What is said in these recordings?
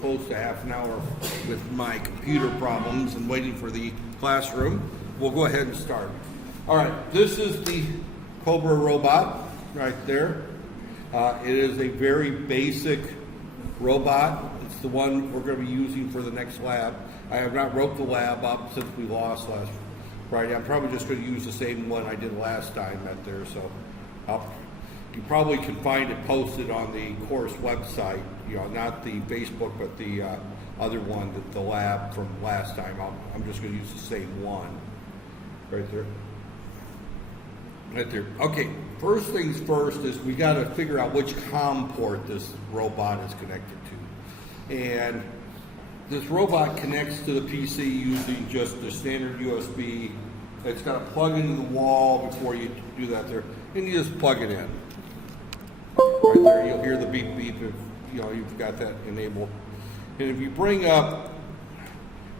close to half an hour with my computer problems and waiting for the classroom. We'll go ahead and start. All right, this is the Cobra robot right there. It is a very basic robot. It's the one we're going to be using for the next lab. I have not wrote the lab up since we lost last Friday. I'm probably just going to use the same one I did last time at there. So you probably can find it posted on the course website. You know, not the Facebook, but the other one, the lab from last time. I'm just going to use the same one right there. Right there. Okay, first things first is we got to figure out which COM port this robot is connected to. And this robot connects to the PC using just the standard USB. It's got to plug into the wall before you do that there. And you just plug it in. Right there, you'll hear the beep beep if you've got that enabled. And if you bring up,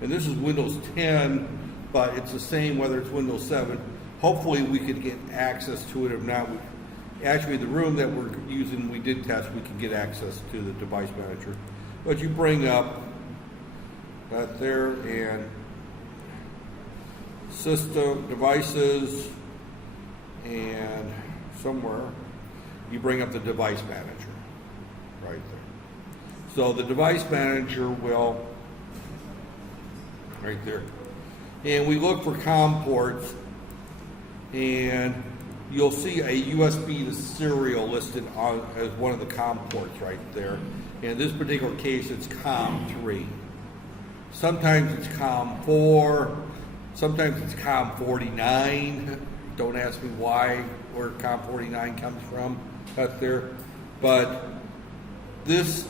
and this is Windows 10, but it's the same whether it's Windows 7. Hopefully we could get access to it. If not, actually the room that we're using, we did test, we can get access to the device manager. But you bring up that there and system, devices, and somewhere you bring up the device manager right there. So the device manager will, right there. And we look for COM ports, and you'll see a USB to serial listed on as one of the COM ports right there. In this particular case, it's COM3. Sometimes it's COM4, sometimes it's COM49. Don't ask me why, where COM49 comes from out there. But this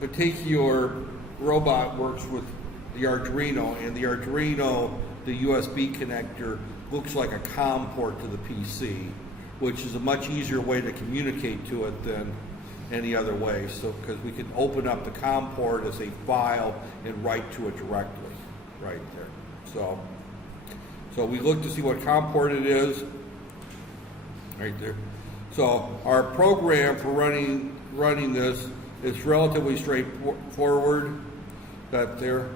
particular robot works with the Arduino, and the Arduino, the USB connector, looks like a COM port to the PC, which is a much easier way to communicate to it than any other way. So, because we can open up the COM port as a file and write to it directly, right there. So we look to see what COM port it is, right there. So our program for running this is relatively straightforward. That there,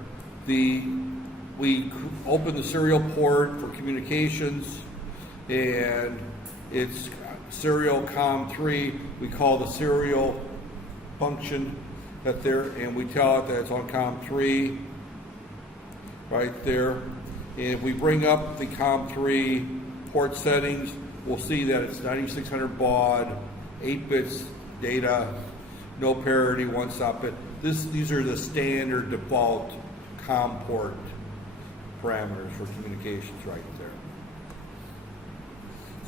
we open the serial port for communications, and it's serial COM3. We call the serial function that there, and we tell it that it's on COM3 right there. And if we bring up the COM3 port settings, we'll see that it's 9600 baud, 8 bits data, no parity, one stop bit. These are the standard default COM port parameters for communications right there.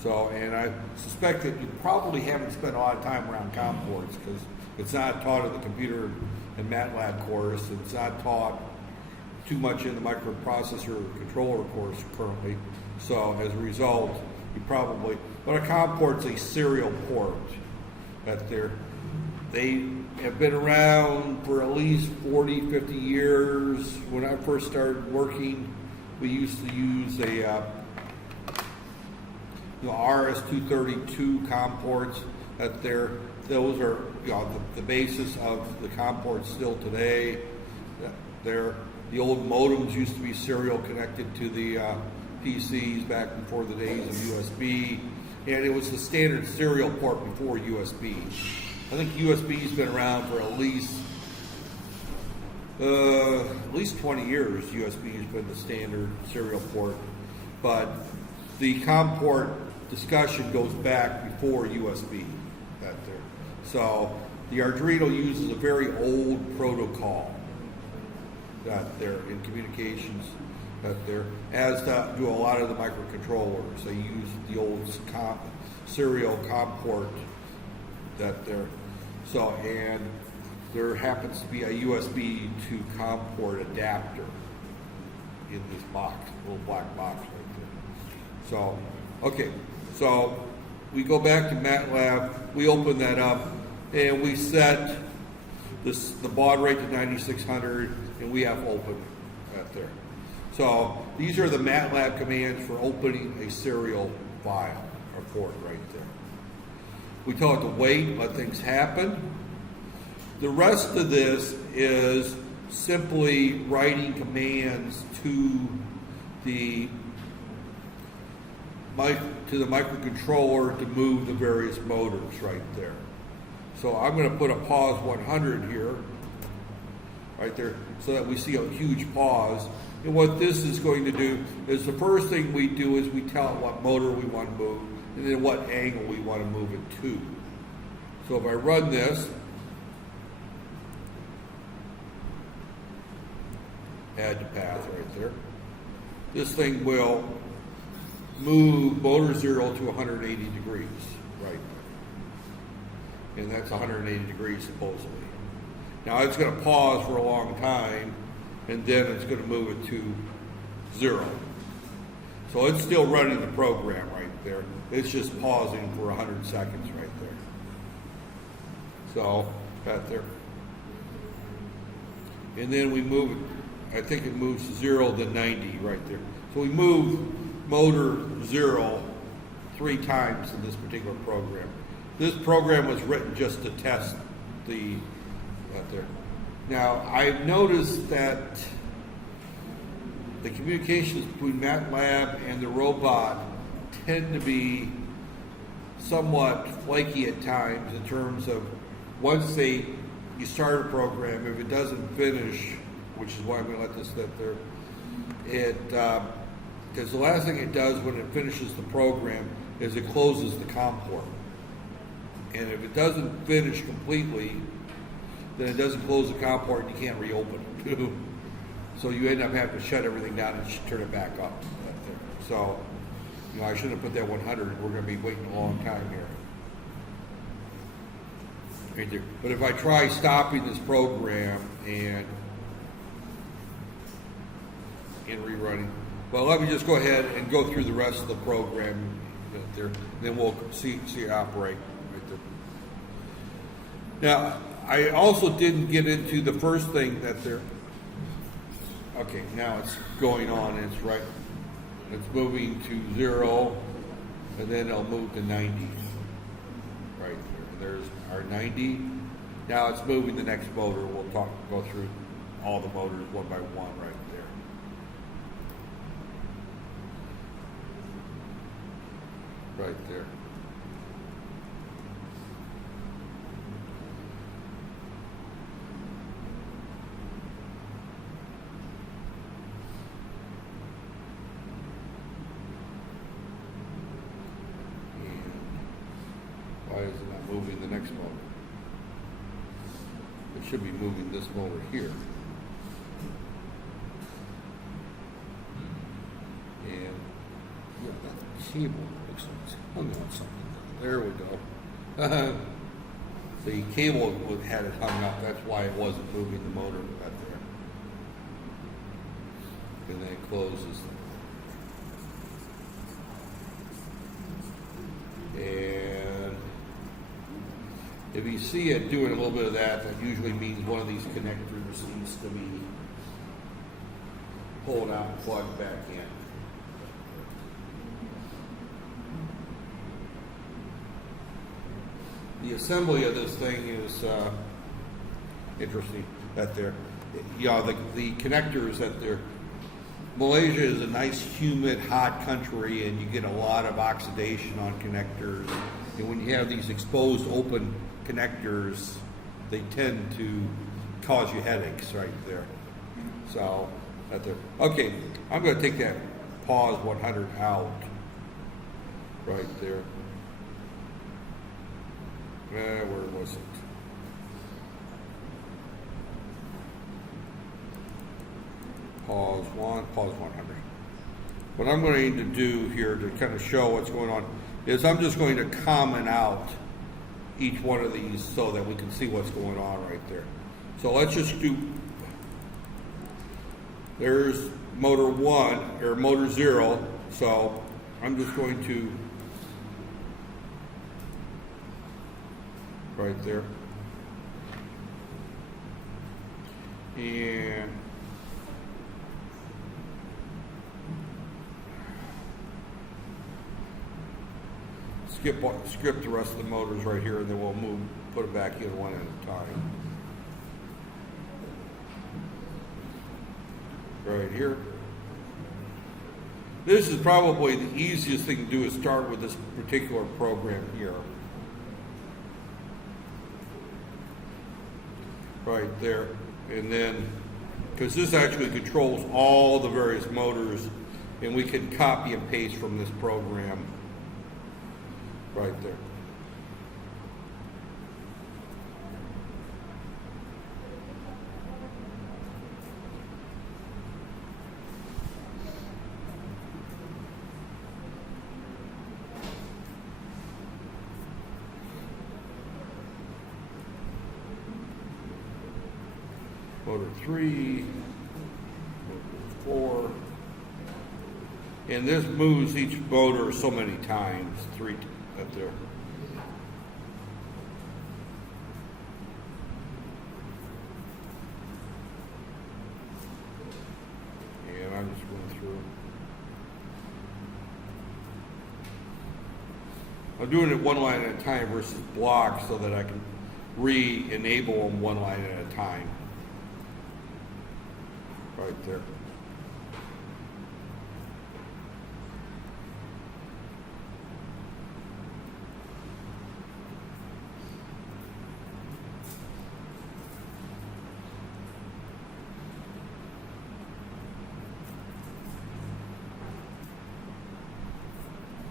So, and I suspect that you probably haven't spent a lot of time around COM ports because it's not taught in the computer and MATLAB course. It's not taught too much in the microprocessor controller course currently. So as a result, you probably, but a COM port's a serial port that they have been around for at least 40, 50 years. When I first started working, we used to use a RS-232 COM ports that those are the basis of the COM ports still today. The old modems used to be serial connected to the PCs back before the days of USB, and it was the standard serial port before USB. I think USB's been around for at least 20 years. USB has been the standard serial port, but the COM port discussion goes back before USB. So the Arduino uses a very old protocol in communications as do a lot of the microcontrollers. They use the old serial COM port So, and there happens to be a USB to COM port adapter in this box, little black box right there. So, okay, so we go back to MATLAB, we open that up, and we set the baud rate to 9600, and we have open right there. So these are the MATLAB commands for opening a serial file or port right there. We tell it to wait, let things happen. The rest of this is simply writing commands to the microcontroller to move the various motors right there. So I'm going to put a pause 100 here, right there, so that we see a huge pause. And what this is going to do is the first thing we do is we tell it what motor we want to move and then what angle we want to move it to. So if I run this, add to path right there, this thing will move motor 0 to 180 degrees, right? And that's 180 degrees supposedly. Now it's going to pause for a long time, and then it's going to move it to 0. So it's still running the program right there. It's just pausing for 100 seconds right there. So, right there. And then we move it, I think it moves 0 to 90 right there. So we move motor 0 3 times in this particular program. This program was written just to test the, right there. Now, I've noticed that the communications between MATLAB and the robot tend to be somewhat flaky at times in terms of once you start a program, if it doesn't finish, which is why I'm going to let this sit there, because the last thing it does when it finishes the program is it closes the COM port. And if it doesn't finish completely, then it doesn't close the COM port and you can't reopen it. So you end up having to shut everything down and turn it back up. So, you know, I should have put that 100. We're going to be waiting a long time here. Right there. But if I try stopping this program and rerunning, well, let me just go ahead and go through the rest of the program right there. Then we'll see it operate right there. Now, I also didn't get into the first thing that they're. Okay, now it's going on. It's right. It's moving to 0, and then it'll move to 90. Right there. There's our 90. Now it's moving the next motor. We'll go through all the motors one by one right there. Right there. Why is it not moving the next motor? It should be moving this motor here. And yeah, that cable looks like it's hung on something. There we go. The cable had it hung up. That's why it wasn't moving the motor right there. And then it closes. And if you see it doing a little bit of that, that usually means one of these connectors needs to be pulled out and plugged back in. The assembly of this thing is interesting. That there, the connectors that there. Malaysia is a nice, humid, hot country, and you get a lot of oxidation on connectors. And when you have these exposed, open connectors, they tend to cause you headaches right there. So, right there. Okay, I'm going to take that pause 100 out right there. Where was it? Pause 100. What I'm going to do here to kind of show what's going on is I'm just going to comment out each one of these so that we can see what's going on right there. So let's just do, there's motor 1 or motor 0. So I'm just going to, right there. And skip the rest of the motors right here, and then we'll put it back in one at a time. right here. This is probably the easiest thing to do is start with this particular program here. Right there. And then, because this actually controls all the various motors, and we can copy and paste from this program right there. Motor 3, motor 4, and this moves each motor so many times, 3 up there. And I'm just going through. I'm doing it one line at a time versus blocks so that I can re-enable them one line at a time. Right there.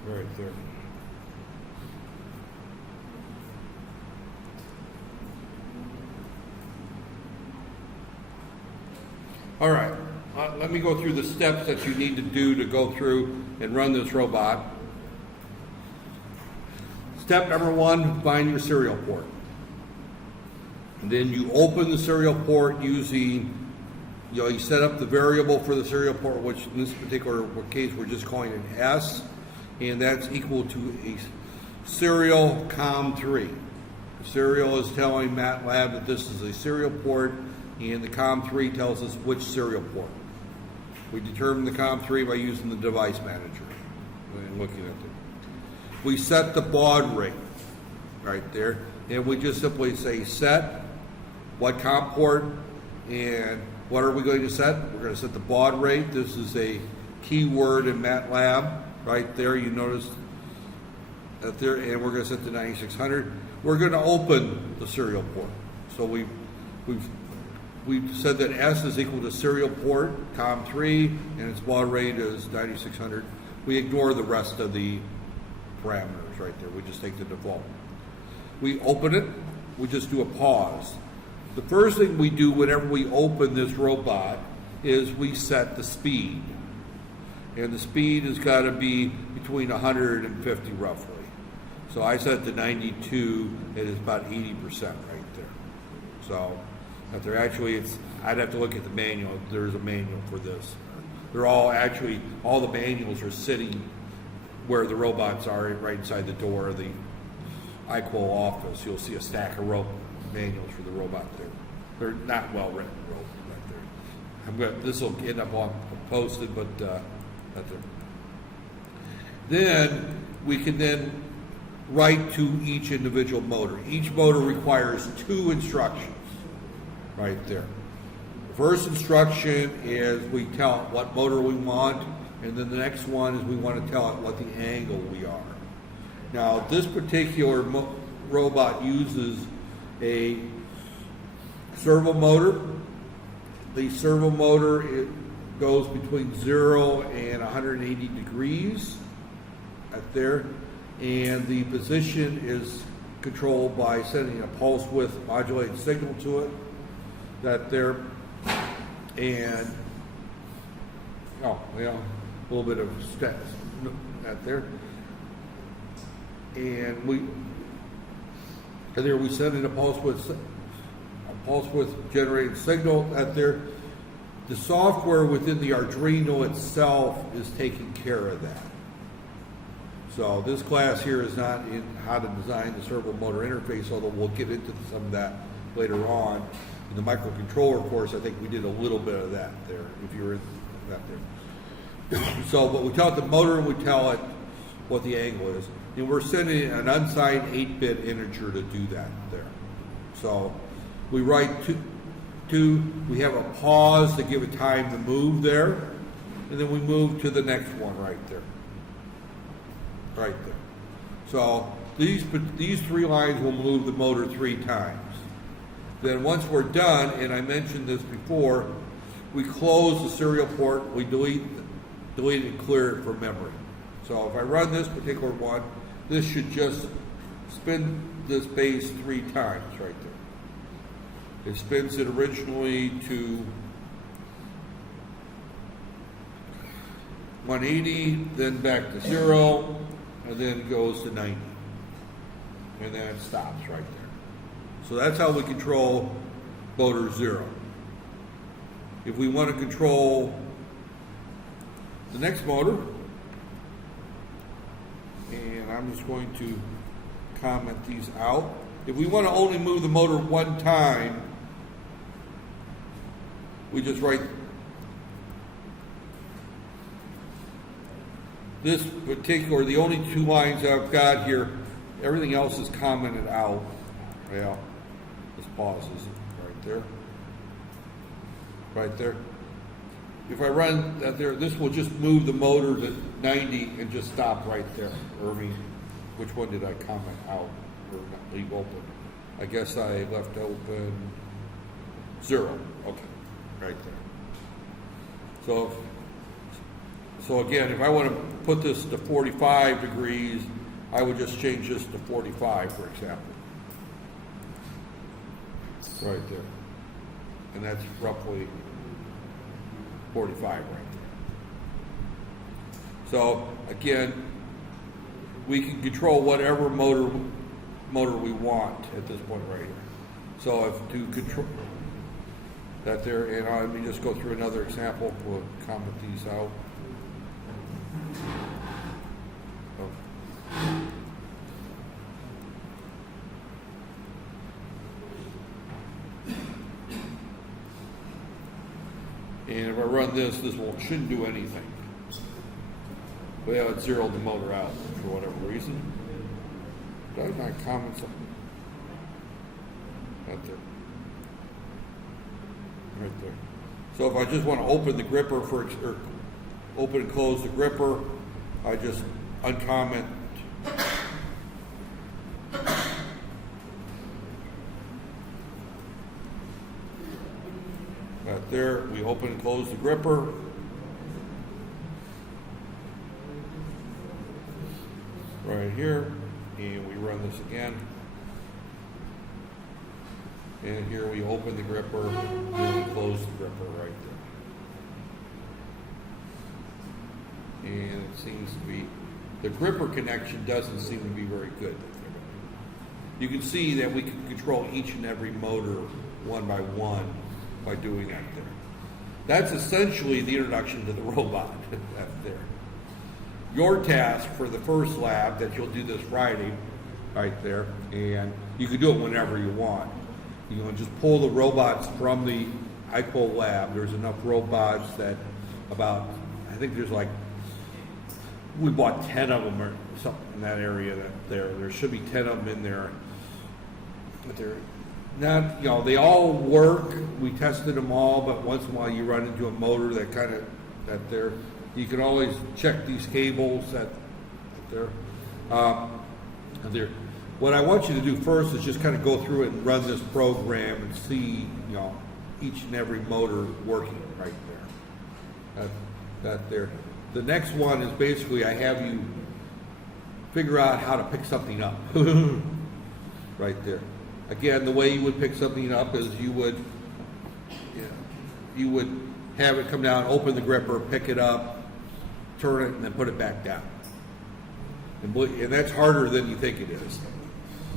Right there. All right, let me go through the steps that you need to do to go through and run this robot. Step number 1, find your serial port. And then you open the serial port using, you set up the variable for the serial port, which in this particular case we're just calling it S, and that's equal to a serial COM3. The serial is telling MATLAB that this is a serial port, and the COM3 tells us which serial port. We determine the COM3 by using the device manager and looking at it. We set the baud rate right there, and we just simply say set what COM port, and what are we going to set? We're going to set the baud rate. This is a keyword in MATLAB right there. You notice that there, and we're going to set the 9600. We're going to open the serial port. So we've said that S is equal to serial port COM3 and its baud rate is 9600. We ignore the rest of the parameters right there. We just take the default. We open it. We just do a pause. The first thing we do whenever we open this robot is we set the speed. And the speed has got to be between 150 roughly. So I set to 92, it is about 80% right there. So if there actually, I'd have to look at the manual. There's a manual for this. They're all actually, all the manuals are sitting where the robots are, right inside the door of the iQual office. You'll see a stack of manuals for the robot there. They're not well written right there. This will end up on posted, but right there. Then we can then write to each individual motor. Each motor requires 2 instructions. Right there. The first instruction is we tell it what motor we want, and then the next one is we want to tell it what the angle we are. Now, this particular robot uses a servo motor. The servo motor, it goes between 0 and 180 degrees right there, and the position is controlled by sending a pulse width modulated signal to it. That there, and a little bit of steps that there, and there we send in a pulse width generated signal out there. The software within the Arduino itself is taking care of that. So this class here is not in how to design the servo motor interface, although we'll get into some of that later on. In the microcontroller course, I think we did a little bit of that there, if you were in that there. So, but we tell it the motor and we tell it what the angle is. And we're sending an unsigned 8-bit integer to do that there. So we write two, we have a pause to give it time to move there, and then we move to the next one right there. Right there. So these three lines will move the motor 3 times. Then once we're done, and I mentioned this before, we close the serial port, we delete it and clear it from memory. So if I run this particular one, this should just spin this base 3 times right there. It spins it originally to 180, then back to 0, and then goes to 90. And then it stops right there. So that's how we control motor 0. If we want to control the next motor, and I'm just going to comment these out. If we want to only move the motor 1 time, we just write this particular, the only 2 lines I've got here, everything else is commented out. Well, this pauses it right there. Right there. If I run that there, this will just move the motor to 90 and just stop right there. Or I mean, which one did I comment out or not leave open? I guess I left open 0. Okay, right there. So again, if I want to put this to 45 degrees, I would just change this to 45, for example. Right there. And that's roughly 45 right there. So again, we can control whatever motor we want at this point right here. So if to control that there, and let me just go through another example. We'll comment these out. And if I run this shouldn't do anything. Well, it zeroed the motor out for whatever reason. Did I not comment something? Right there. Right there. So if I just want to open the gripper or open and close the gripper, I just uncomment. Right there, we open and close the gripper. Right here, and we run this again. And here we open the gripper, and we close the gripper right there. And it seems to be, the gripper connection doesn't seem to be very good. You can see that we can control each and every motor one by one by doing that there. That's essentially the introduction to the robot. That's there. Your task for the first lab that you'll do this Friday, right there, and you can do it whenever you want. You can just pull the robots from the IPO lab. There's enough robots that I think there's like, we bought 10 of them or something in that area there should be 10 of them in there. But they're not, they all work. We tested them all, but once in a while you run into a motor that there. You can always check these cables that there. What I want you to do first is just kind of go through it and run this program and see, each and every motor working right there. That there. The next one is basically I have you figure out how to pick something up. Right there. Again, the way you would pick something up is you would have it come down, open the gripper, pick it up, turn it, and then put it back down. And that's harder than you think it is.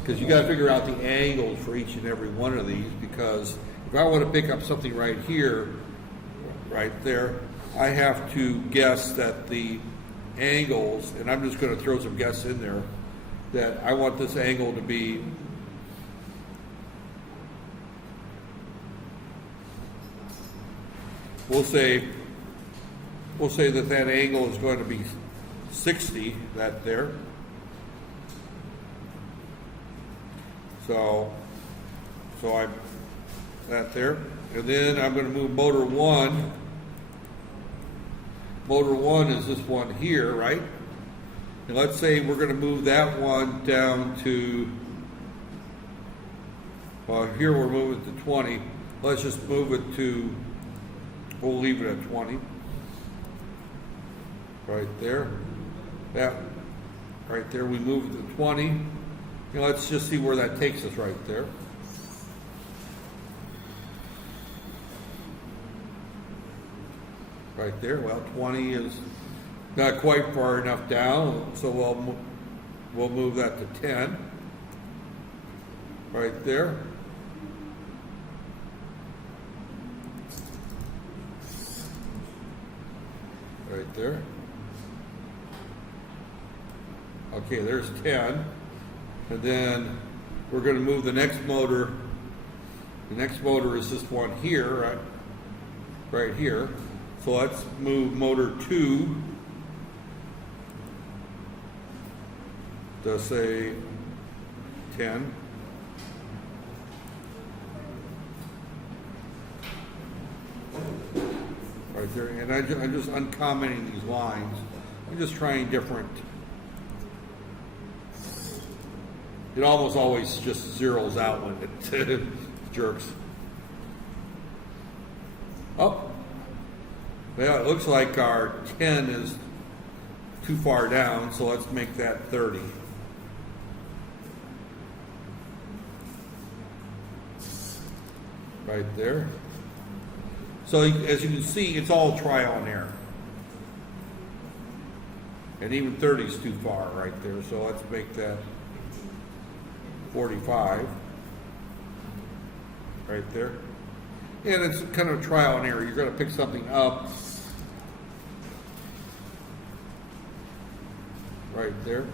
Because you got to figure out the angles for each and every one of these, because if I want to pick up something right here, right there, I have to guess that the angles, and I'm just going to throw some guess in there, that I want this angle to be we'll say that angle is going to be 60, that there. So that there. And then I'm going to move motor 1. Motor 1 is this one here, right? And let's say we're going to move that one down to, well, here we're moving to 20. Let's just move it to, we'll leave it at 20. Right there. That, right there, we move it to 20. And let's just see where that takes us right there. Right there, well, 20 is not quite far enough down, so we'll move that to 10. Right there. Right there. Okay, there's 10. And then we're going to move the next motor. The next motor is this one here, right here. So let's move motor 2 to say 10. Right there, and I'm just uncommenting these lines. I'm just trying different. It almost always just zeroes out when it jerks. Oh. Well, it looks like our 10 is too far down, so let's make that 30. Right there. So as you can see, it's all trial and error. And even 30 is too far right there, so let's make that 45. Right there. And it's kind of trial and error. You're going to pick something up right there.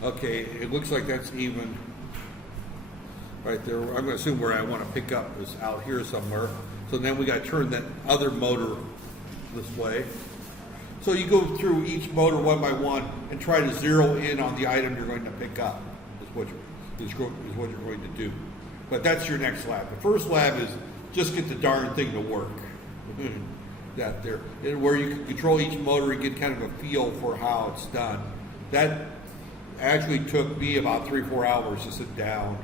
Okay, it looks like that's even right there. I'm going to assume where I want to pick up is out here somewhere. So then we got to turn that other motor this way. So you go through each motor one by one and try to zero in on the item you're going to pick up. Is what you're going to do. But that's your next lab. The first lab is just get the darn thing to work. That there, and where you can control each motor and get kind of a feel for how it's done. That actually took me about 3-4 hours to sit down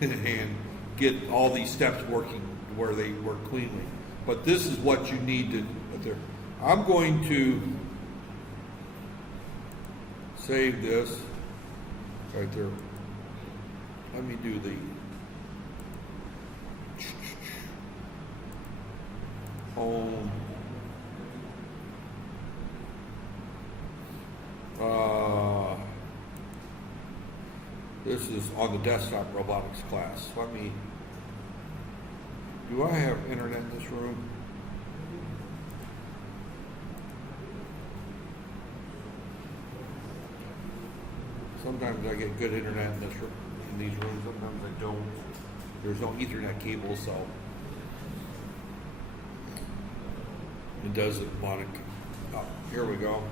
and get all these steps working where they work cleanly. But this is what you need to there. I'm going to save this right there. Let me do the home. This is on the desktop robotics class. Do I have internet in this room? Sometimes I get good internet in these rooms, sometimes I don't. There's no Ethernet cable, so it doesn't want to. Oh, here we go.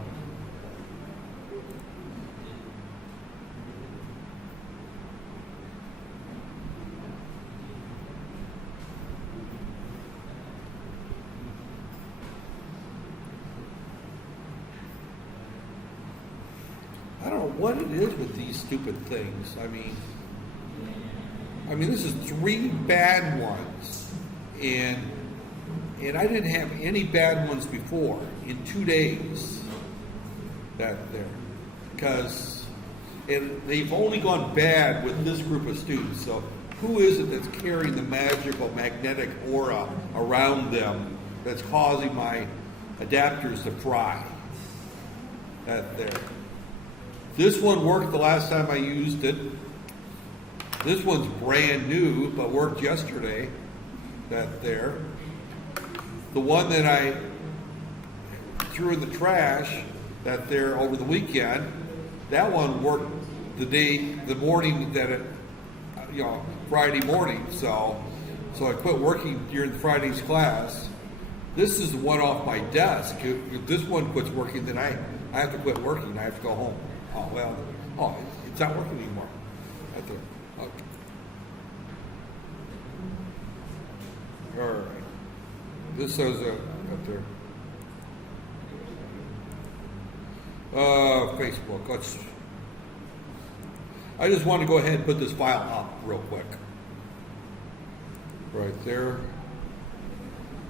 I don't know what it is with these stupid things. I mean, this is 3 bad ones, and I didn't have any bad ones before in 2 days. Because they've only gone bad with this group of students. So who is it that's carrying the magical magnetic aura around them that's causing my adapters to fry? This one worked the last time I used it. This one's brand new, but worked yesterday. The one that I threw in the trash over the weekend, that one worked the morning that it, Friday morning. So I quit working during Friday's class. This is the one off my desk. If this one quits working, then I have to quit working. I have to go home. It's not working anymore. Okay. All right. This says up there. Facebook. I just want to go ahead and put this file up real quick. Right there.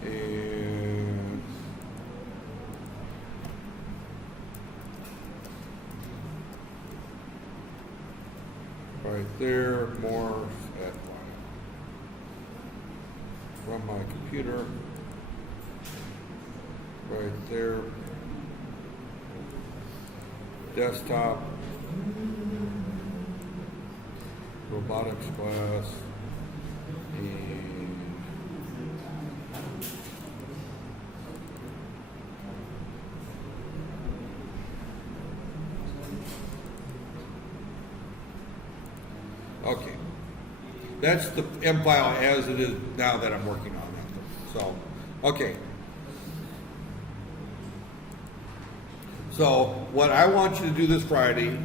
And right there, more at from my computer. Right there. Desktop. Robotics class. And okay. That's the M file as it is now that I'm working on it. So, okay. So, what I want you to do this Friday,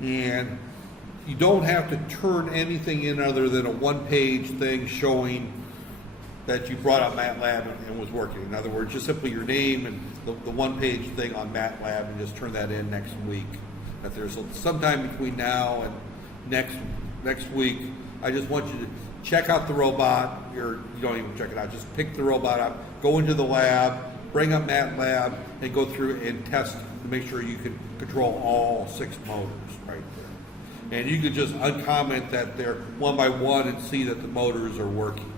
and you don't have to turn anything in other than a one-page thing showing that you brought up MATLAB and was working. In other words, just simply your name and the one-page thing on MATLAB, and just turn that in next week. That there's sometime between now and next week, I just want you to check out the robot. You don't even check it out. Just pick the robot up, go into the lab, bring up MATLAB, and go through and test to make sure you can control all 6 motors right there. And you could just uncomment that they're one by one and see that the motors are working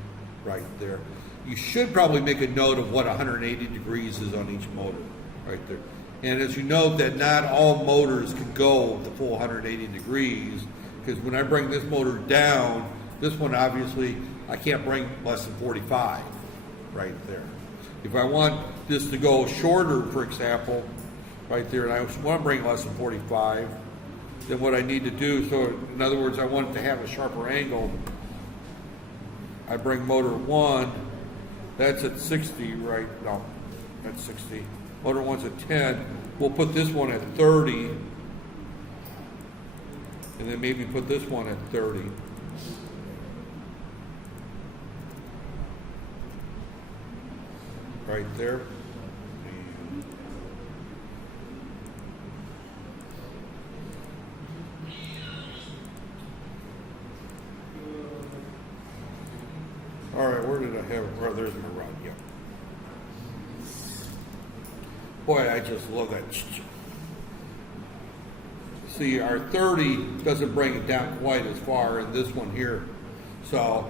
right there. You should probably make a note of what 180 degrees is on each motor right there. And as you note that not all motors can go the full 180 degrees, because when I bring this motor down, this one obviously I can't bring less than 45 right there. If I want this to go shorter, for example, right there, and I want to bring less than 45, then what I need to do, so in other words, I want it to have a sharper angle, I bring motor 1, that's at 60, right? No, that's 60. Motor 1's at 10. We'll put this one at 30, and then maybe put this one at 30. Right there. All right, where did I have it? Oh, there's my run, yeah. Boy, I just love that. See, our 30 doesn't bring it down quite as far in this one here. So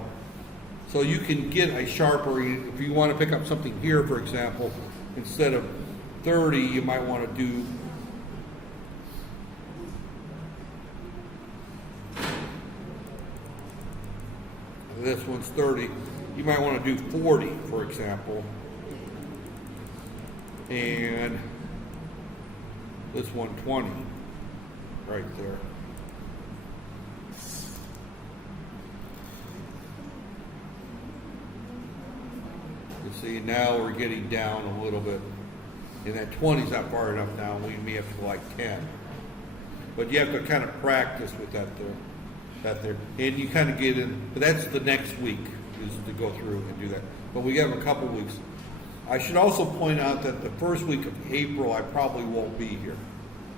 you can get a sharper, if you want to pick up something here, for example, instead of 30, you might want to do this one's 30. You might want to do 40, for example. And this one 20 right there. You see, now we're getting down a little bit. And that 20 is not far enough now. We may have to go like 10. But you have to kind of practice with that there. And you kind of get in, but that's the next week is to go through and do that. But we have a couple weeks. I should also point out that the first week of April, I probably won't be here.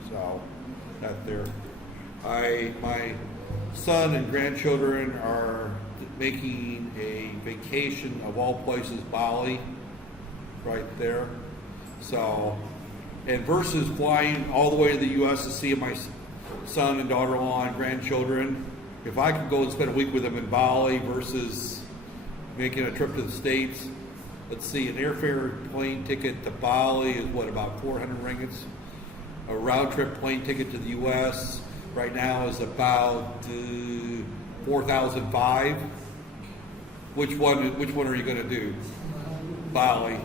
So, that there. My son and grandchildren are making a vacation of all places, Bali, right there. So, and versus flying all the way to the U.S. to see my son and daughter-in-law and grandchildren, if I could go and spend a week with them in Bali versus making a trip to the States, let's see, an airfare plane ticket to Bali is what, about 400 ringgits? A round trip plane ticket to the U.S. right now is about 4,005. Which one are you going to do? Bali,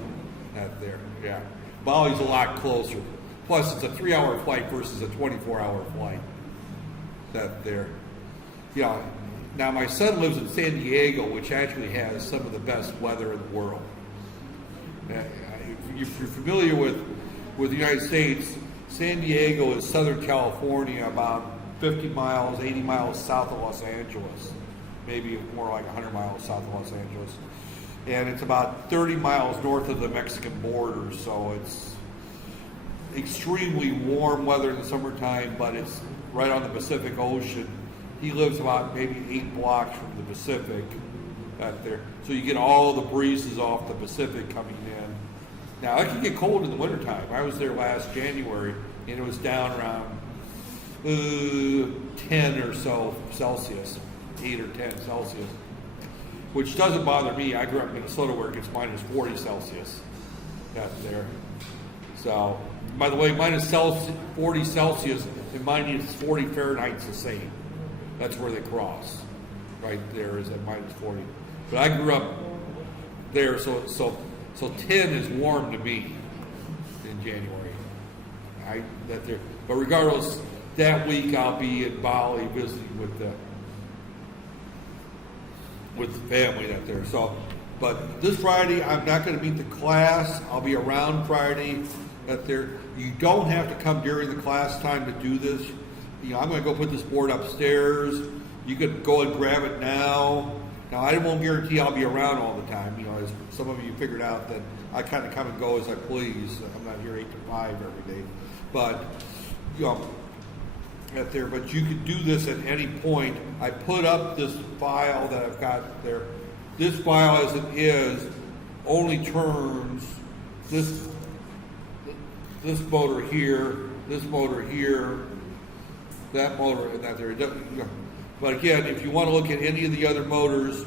that there, yeah. Bali's a lot closer. Plus, it's a 3-hour flight versus a 24-hour flight. That there. Yeah. Now, my son lives in San Diego, which actually has some of the best weather in the world. If you're familiar with the United States, San Diego is Southern California, about 50 miles, 80 miles south of Los Angeles. Maybe more like 100 miles south of Los Angeles. and it's about 30 miles north of the Mexican border, so it's extremely warm weather in the summertime, but it's right on the Pacific Ocean. He lives about maybe 8 blocks from the Pacific out there, so you get all the breezes off the Pacific coming in. Now, it can get cold in the wintertime. I was there last January, and it was down around 10 or so Celsius, 8 or 10 Celsius, which doesn't bother me. I grew up in Minnesota where it gets minus 40 Celsius out there. So, by the way, minus 40 Celsius and minus 40 Fahrenheit's the same. That's where they cross. Right there is at minus 40. But I grew up there, so 10 is warm to me in January. But regardless, that week I'll be in Bali visiting with the family out there. So, but this Friday I'm not going to meet the class. I'll be around Friday out there. You don't have to come during the class time to do this. You know, I'm going to go put this board upstairs. You could go and grab it now. Now, I won't guarantee I'll be around all the time. You know, as some of you figured out that I kind of come and go as I please. I'm not here 8 to 5 every day. But, you know, out there. But you could do this at any point. I put up this file that I've got there. This file, as it is, only turns this motor here, this motor here, that motor, and that there. It doesn't, you know. But again, if you want to look at any of the other motors,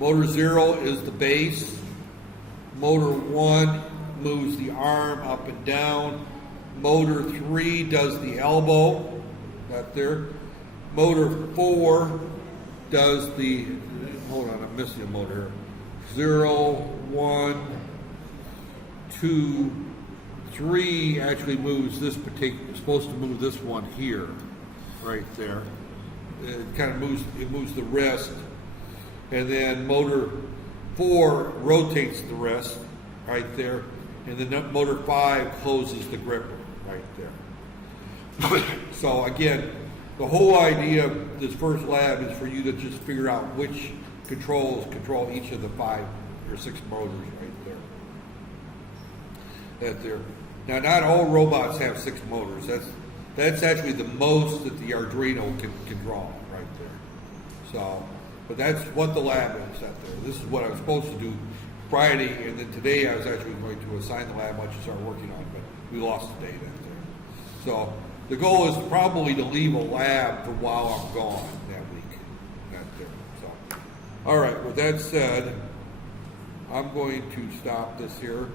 motor 0 is the base. Motor 1 moves the arm up and down. Motor 3 does the elbow, right there. Motor 4 does the, hold on, I'm missing a motor here. 0, 1, 2, 3 actually moves this particular, supposed to move this one here. Right there. It kind of moves the wrist, and then motor 4 rotates the wrist right there, and then motor 5 closes the gripper right there. So again, the whole idea of this first lab is for you to just figure out which controls control each of the 5 or 6 motors right there. Now, not all robots have 6 motors. That's actually the most that the Arduino can draw right there. So, but that's what the lab is out there. This is what I was supposed to do Friday, and then today I was actually going to assign the lab much and start working on it, but we lost the date out there. So the goal is probably to leave a lab for while I'm gone that week out there. So, all right, with that said, I'm going to stop this here.